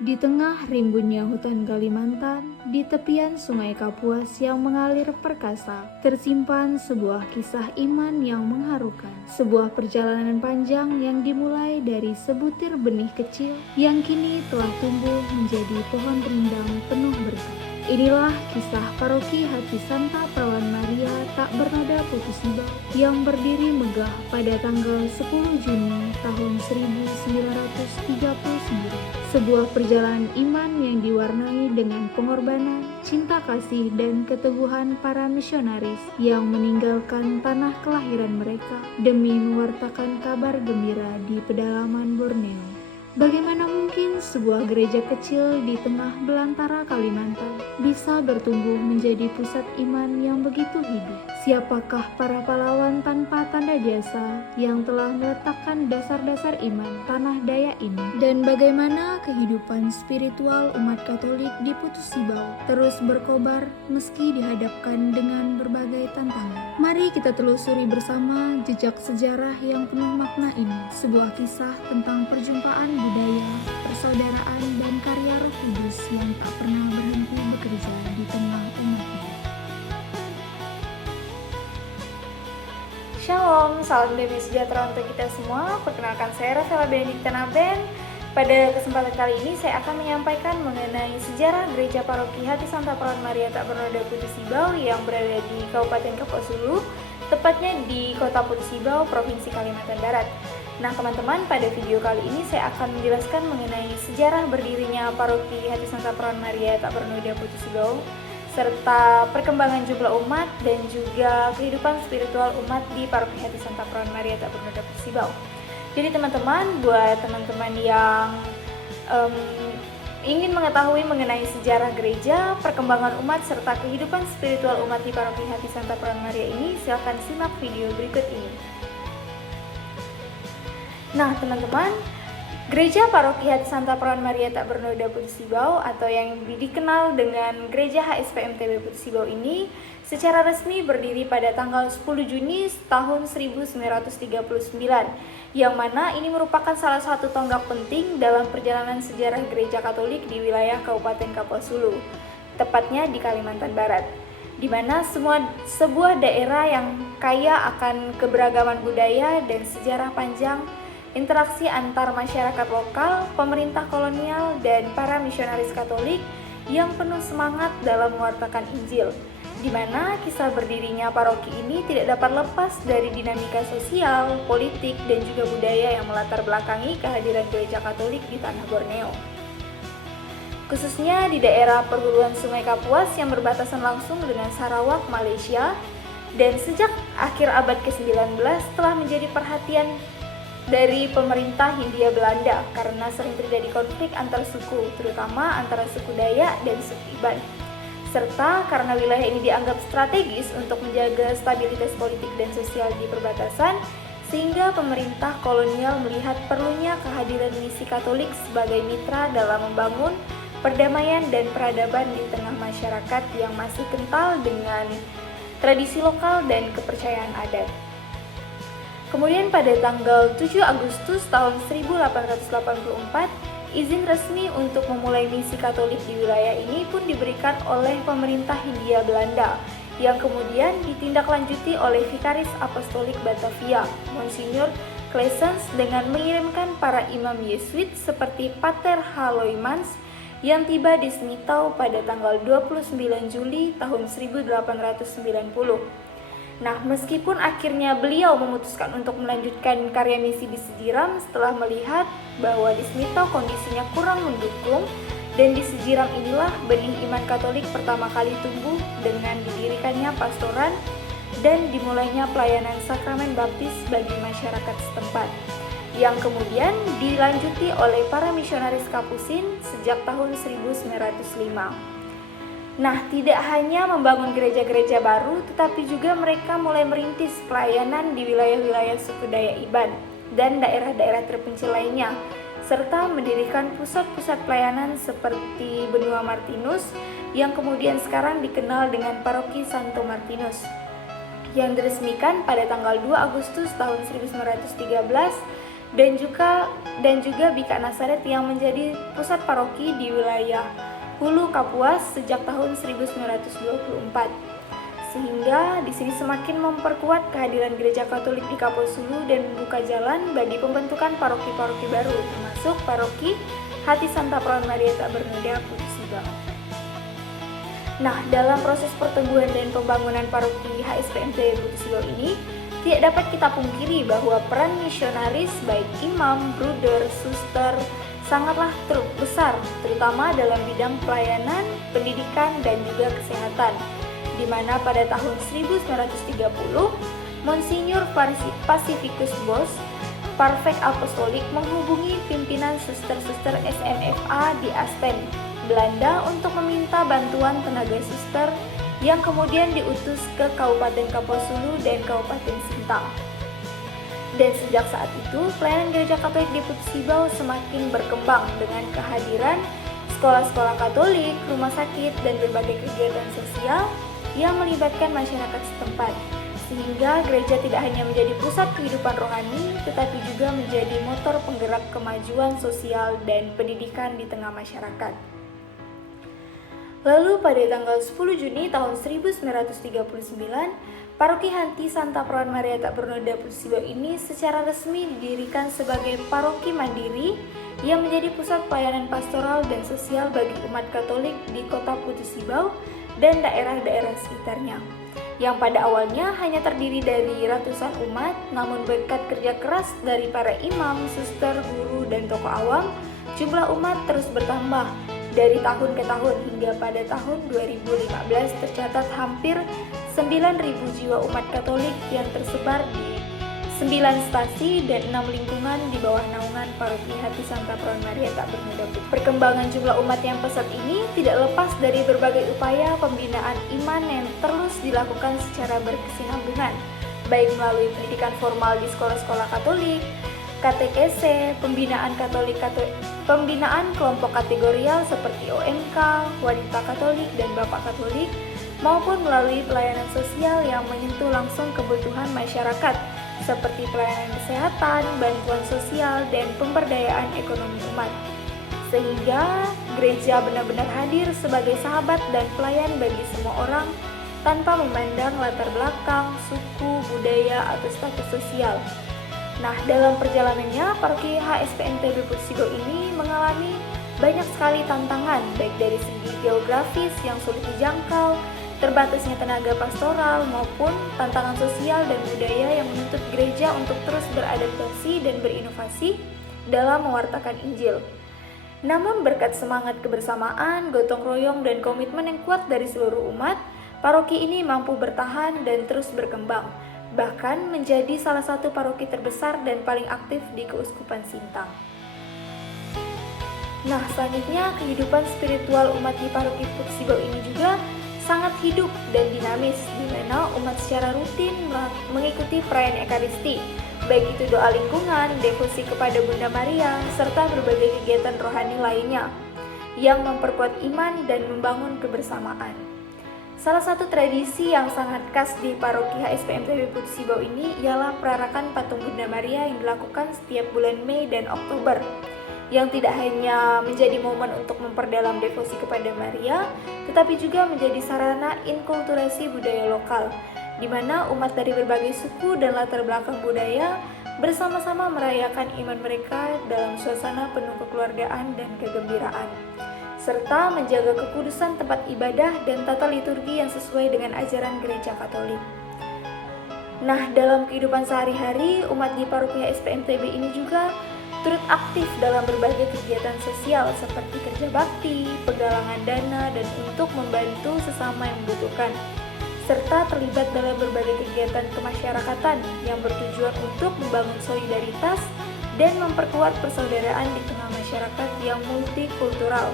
Di tengah rimbunnya hutan Kalimantan, di tepian Sungai Kapuas yang mengalir perkasa, tersimpan sebuah kisah iman yang mengharukan. Sebuah perjalanan panjang yang dimulai dari sebutir benih kecil yang kini telah tumbuh menjadi pohon rindang penuh berkah. Inilah kisah paroki Hati Santa Perawan Maria Tak Bernada Putus Ibau yang berdiri megah pada tanggal 10 Juni tahun 1939. Sebuah perjalanan iman yang diwarnai dengan pengorbanan, cinta kasih, dan keteguhan para misionaris yang meninggalkan tanah kelahiran mereka demi mewartakan kabar gembira di pedalaman Borneo. Bagaimana mungkin sebuah gereja kecil di tengah belantara Kalimantan bisa bertumbuh menjadi pusat iman yang begitu hidup? Siapakah para pahlawan tanpa tanda jasa yang telah meletakkan dasar-dasar iman tanah Dayak ini? Dan bagaimana kehidupan spiritual umat Katolik di Putus Ibau terus berkobar meski dihadapkan dengan berbagai tantangan? Mari kita telusuri bersama jejak sejarah yang penuh makna ini, sebuah kisah tentang perjumpaan budaya, persaudaraan, dan karya Roh Kudus yang tak pernah berhenti bekerja di tengah umatnya. Shalom, salam damai sejahtera untuk kita semua. Perkenalkan, saya Rafaela Benedikta Naben. Pada kesempatan kali ini saya akan menyampaikan mengenai sejarah Gereja Paroki Hati Santa Perawan Maria Tak Bernada Putus Ibau yang berada di Kabupaten Kapuasulu, tepatnya di Kota Putus Ibau, Provinsi Kalimantan Barat. Nah teman-teman, pada video kali ini saya akan menjelaskan mengenai sejarah berdirinya Paroki Hati Santa Perawan Maria Tak Bernada Putus Ibau, serta perkembangan jumlah umat dan juga kehidupan spiritual umat di Paroki Hati Santa Perawan Maria Tak Bernada Putus Ibau. Jadi teman-teman, buat teman-teman yang ingin mengetahui mengenai sejarah gereja, perkembangan umat, serta kehidupan spiritual umat di Paroki Hati Santa Perawan Maria ini, silakan simak video berikut ini. Nah teman-teman, Gereja Paroki Hati Santa Perawan Maria Tak Bernada Putus Ibau atau yang dikenal dengan Gereja HSPMTB Putus Ibau ini secara resmi berdiri pada tanggal 10 Juni tahun 1939, yang mana ini merupakan salah satu tonggak penting dalam perjalanan sejarah gereja Katolik di wilayah Kabupaten Kapuasulu, tepatnya di Kalimantan Barat, di mana sebuah daerah yang kaya akan keberagaman budaya dan sejarah panjang interaksi antar masyarakat lokal, pemerintah kolonial, dan para misionaris Katolik yang penuh semangat dalam mewartakan Injil, di mana kisah berdirinya paroki ini tidak dapat lepas dari dinamika sosial, politik, dan juga budaya yang melatar belakangi kehadiran gereja Katolik di tanah Borneo, khususnya di daerah perhuluan Sungai Kapuas yang berbatasan langsung dengan Sarawak, Malaysia, dan sejak akhir abad ke-19 telah menjadi perhatian dari pemerintah Hindia Belanda karena sering terjadi konflik antar suku, terutama antara suku Dayak dan suku Iban, serta karena wilayah ini dianggap strategis untuk menjaga stabilitas politik dan sosial di perbatasan, sehingga pemerintah kolonial melihat perlunya kehadiran misi Katolik sebagai mitra dalam membangun perdamaian dan peradaban di tengah masyarakat yang masih kental dengan tradisi lokal dan kepercayaan adat. Kemudian pada tanggal 7 Agustus tahun 1884, izin resmi untuk memulai misi Katolik di wilayah ini pun diberikan oleh pemerintah Hindia Belanda, yang kemudian ditindaklanjuti oleh Vikaris Apostolik Batavia, Monsignor Claessens, dengan mengirimkan para imam Yesuit seperti Pater Haloymans yang tiba di Semitau pada tanggal 29 Juli tahun 1890. Nah, meskipun akhirnya beliau memutuskan untuk melanjutkan karya misi di Sejiram setelah melihat bahwa di Semitau kondisinya kurang mendukung, dan di Sejiram inilah benih iman Katolik pertama kali tumbuh dengan didirikannya pastoran dan dimulainya pelayanan sakramen baptis bagi masyarakat setempat, yang kemudian dilanjuti oleh para misionaris Kapusin sejak tahun 1905. Nah, tidak hanya membangun gereja-gereja baru, tetapi juga mereka mulai merintis pelayanan di wilayah-wilayah suku Dayak Iban dan daerah-daerah terpencil lainnya, serta mendirikan pusat-pusat pelayanan seperti Benua Martinus yang kemudian sekarang dikenal dengan Paroki Santo Martinus, yang diresmikan pada tanggal 2 Agustus tahun 1913 dan juga Biak Nazaret yang menjadi pusat paroki di wilayah Hulu Kapuas sejak tahun 1924. Sehingga di sini semakin memperkuat kehadiran Gereja Katolik di Kapuas Hulu dan membuka jalan bagi pembentukan paroki-paroki baru, termasuk paroki Hati Santa Perawan Maria Tak Bernoda Putus Ibau. Nah, dalam proses pertumbuhan dan pembangunan paroki HSPMT Putus Ibau ini, tidak dapat kita pungkiri bahwa peran misionaris baik imam, bruder, suster sangatlah besar, terutama dalam bidang pelayanan, pendidikan, dan juga kesehatan, di mana pada tahun 1930, Monsinyur Pacificus Bos, Parvek Apostolik menghubungi pimpinan suster-suster SMFA di Asten, Belanda untuk meminta bantuan tenaga suster yang kemudian diutus ke Kabupaten Kapuas Hulu dan Kabupaten Sintang. Dan sejak saat itu, pelayanan Gereja Katolik di Putus Ibau semakin berkembang dengan kehadiran sekolah-sekolah Katolik, rumah sakit, dan berbagai kegiatan sosial yang melibatkan masyarakat setempat. Sehingga gereja tidak hanya menjadi pusat kehidupan rohani, tetapi juga menjadi motor penggerak kemajuan sosial dan pendidikan di tengah masyarakat. Lalu pada tanggal 10 Juni tahun 1939, Paroki Hati Santa Perawan Maria Tak Bernoda Putus Ibau ini secara resmi didirikan sebagai paroki mandiri yang menjadi pusat pelayanan pastoral dan sosial bagi umat Katolik di kota Putus Ibau dan daerah-daerah sekitarnya, yang pada awalnya hanya terdiri dari ratusan umat, namun berkat kerja keras dari para imam, suster, guru, dan tokoh awam, jumlah umat terus bertambah dari tahun ke tahun hingga pada tahun 2015 tercatat hampir 9.000 jiwa umat Katolik yang tersebar di 9 stasi dan 6 lingkungan di bawah naungan Paroki Hati Santa Perawan Maria Tak Bernoda. Perkembangan jumlah umat yang pesat ini tidak lepas dari berbagai upaya pembinaan iman yang terus dilakukan secara berkesinambungan, baik melalui pendidikan formal di sekolah-sekolah Katolik, katekese, pembinaan kelompok kategorial seperti OMK, Wanita Katolik, dan Bapak Katolik, maupun melalui pelayanan sosial yang menyentuh langsung kebutuhan masyarakat seperti pelayanan kesehatan, bantuan sosial, dan pemberdayaan ekonomi umat. Sehingga gereja benar-benar hadir sebagai sahabat dan pelayan bagi semua orang tanpa memandang latar belakang, suku, budaya, atau status sosial. Nah, dalam perjalanannya, Paroki HSPMT Putus Ibau ini mengalami banyak sekali tantangan, baik dari segi geografis yang sulit dijangkau, terbatasnya tenaga pastoral, maupun tantangan sosial dan budaya yang menuntut gereja untuk terus beradaptasi dan berinovasi dalam mewartakan Injil. Namun berkat semangat kebersamaan, gotong royong, dan komitmen yang kuat dari seluruh umat, paroki ini mampu bertahan dan terus berkembang, bahkan menjadi salah satu paroki terbesar dan paling aktif di Keuskupan Sintang. Nah, selanjutnya kehidupan spiritual umat di Paroki Putus Ibau ini juga sangat hidup dan dinamis, di mana umat secara rutin mengikuti perayaan Ekaristi, baik itu doa lingkungan, devosi kepada Bunda Maria, serta berbagai kegiatan rohani lainnya yang memperkuat iman dan membangun kebersamaan. Salah satu tradisi yang sangat khas di Paroki HSPMT Putus Ibau ini ialah perarakan patung Bunda Maria yang dilakukan setiap bulan Mei dan Oktober, yang tidak hanya menjadi momen untuk memperdalam devosi kepada Maria, tetapi juga menjadi sarana inkulturasi budaya lokal, di mana umat dari berbagai suku dan latar belakang budaya bersama-sama merayakan iman mereka dalam suasana penuh kekeluargaan dan kegembiraan, serta menjaga kekudusan tempat ibadah dan tata liturgi yang sesuai dengan ajaran Gereja Katolik. Nah, dalam kehidupan sehari-hari, umat di Paroki HSPMTB ini juga turut aktif dalam berbagai kegiatan sosial seperti kerja bakti, penggalangan dana, dan untuk membantu sesama yang membutuhkan, serta terlibat dalam berbagai kegiatan kemasyarakatan yang bertujuan untuk membangun solidaritas dan memperkuat persaudaraan di tengah masyarakat yang multikultural,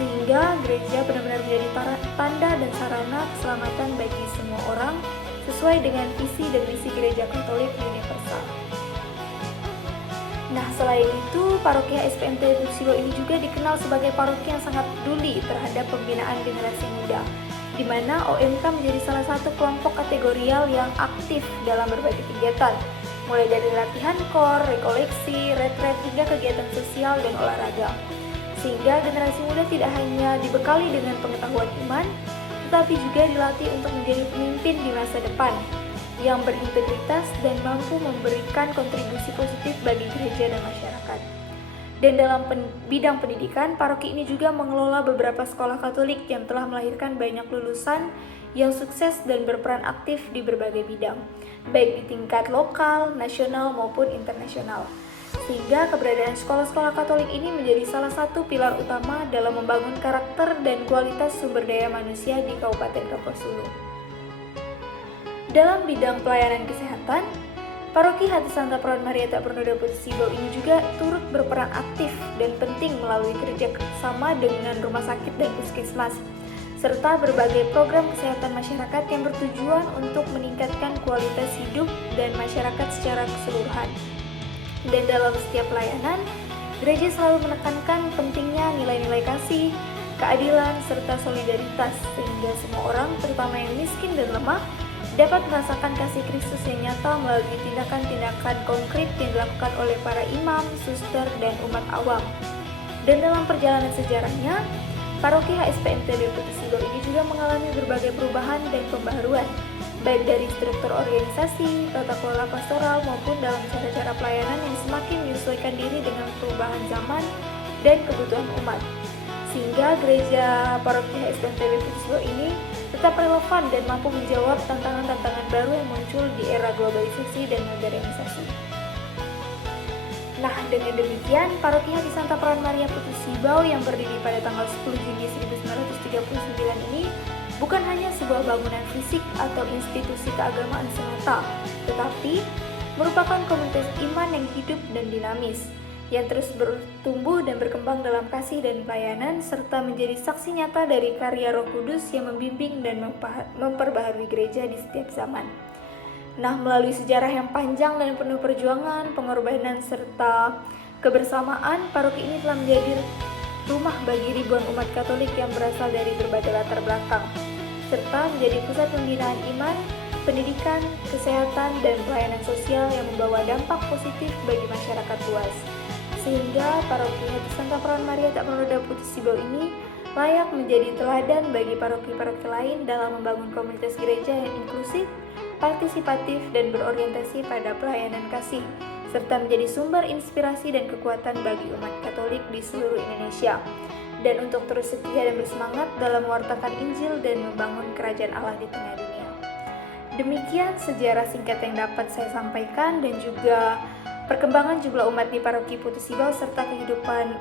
sehingga gereja benar-benar menjadi tanda dan sarana keselamatan bagi semua orang sesuai dengan visi dan misi Gereja Katolik Universal. Nah, selain itu, Paroki HSPMT Putus Ibau ini juga dikenal sebagai paroki yang sangat peduli terhadap pembinaan generasi muda, di mana OMK menjadi salah satu kelompok kategorial yang aktif dalam berbagai kegiatan, mulai dari latihan kor, rekoleksi, retret, hingga kegiatan sosial dan olahraga. Sehingga generasi muda tidak hanya dibekali dengan pengetahuan iman, tetapi juga dilatih untuk menjadi pemimpin di masa depan yang berintegritas dan mampu memberikan kontribusi positif bagi gereja dan masyarakat. Dan dalam bidang pendidikan, paroki ini juga mengelola beberapa sekolah Katolik yang telah melahirkan banyak lulusan yang sukses dan berperan aktif di berbagai bidang, baik di tingkat lokal, nasional, maupun internasional. Sehingga keberadaan sekolah-sekolah Katolik ini menjadi salah satu pilar utama dalam membangun karakter dan kualitas sumber daya manusia di Kabupaten Kapuas Hulu. Dalam bidang pelayanan kesehatan, Paroki Hati Santa Perawan Maria Tak Bernoda Putus Sibau ini juga turut berperan aktif dan penting melalui kerja sama dengan rumah sakit dan puskesmas, serta berbagai program kesehatan masyarakat yang bertujuan untuk meningkatkan kualitas hidup dan masyarakat secara keseluruhan. Dan dalam setiap pelayanan, gereja selalu menekankan pentingnya nilai-nilai kasih, keadilan, serta solidaritas, sehingga semua orang, terutama yang miskin dan lemah, dapat merasakan kasih Kristus yang nyata melalui tindakan-tindakan konkret yang dilakukan oleh para imam, suster, dan umat awam. Dan dalam perjalanan sejarahnya, Paroki HSPNTB Putus Sibau ini juga mengalami berbagai perubahan dan pembaharuan, baik dari struktur organisasi, tata kelola pastoral, maupun dalam cara-cara pelayanan yang semakin menyesuaikan diri dengan perubahan zaman dan kebutuhan umat. Sehingga gereja Paroki HSPNTB Putus Sibau ini tetap relevan dan mampu menjawab tantangan-tantangan baru yang muncul di era globalisasi dan modernisasi. Nah, dengan demikian, Paroki Hati Santa Perawan Maria Putus Sibau yang berdiri pada tanggal 10 Juni 1939 ini bukan hanya sebuah bangunan fisik atau institusi keagamaan semata, tetapi merupakan komunitas iman yang hidup dan dinamis, yang terus bertumbuh dan berkembang dalam kasih dan pelayanan, serta menjadi saksi nyata dari karya Roh Kudus yang membimbing dan memperbaharui gereja di setiap zaman. Nah, melalui sejarah yang panjang dan penuh perjuangan, pengorbanan, serta kebersamaan, paroki ini telah menjadi rumah bagi ribuan umat Katolik yang berasal dari berbagai latar belakang, serta menjadi pusat pembinaan iman, pendidikan, kesehatan, dan pelayanan sosial yang membawa dampak positif bagi masyarakat luas. Sehingga Paroki Hati Santa Perawan Maria Tak Bernoda Putus Sibau ini layak menjadi teladan bagi paroki-paroki lain dalam membangun komunitas gereja yang inklusif, partisipatif, dan berorientasi pada pelayanan kasih, serta menjadi sumber inspirasi dan kekuatan bagi umat Katolik di seluruh Indonesia, dan untuk terus setia dan bersemangat dalam mewartakan Injil dan membangun kerajaan Allah di tengah dunia. Demikian sejarah singkat yang dapat saya sampaikan, dan juga perkembangan jumlah umat di Paroki Putus Sibau serta kehidupan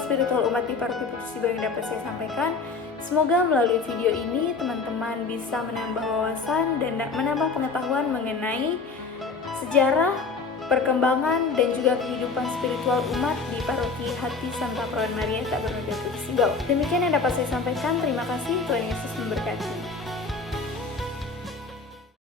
spiritual umat di Paroki Putus Sibau yang dapat saya sampaikan. Semoga melalui video ini teman-teman bisa menambah wawasan dan menambah pengetahuan mengenai sejarah, perkembangan, dan juga kehidupan spiritual umat di Paroki Hati Santa Perawan Maria Tak Bernoda Putus Sibau. Demikian yang dapat saya sampaikan. Terima kasih. Tuhan Yesus memberkati.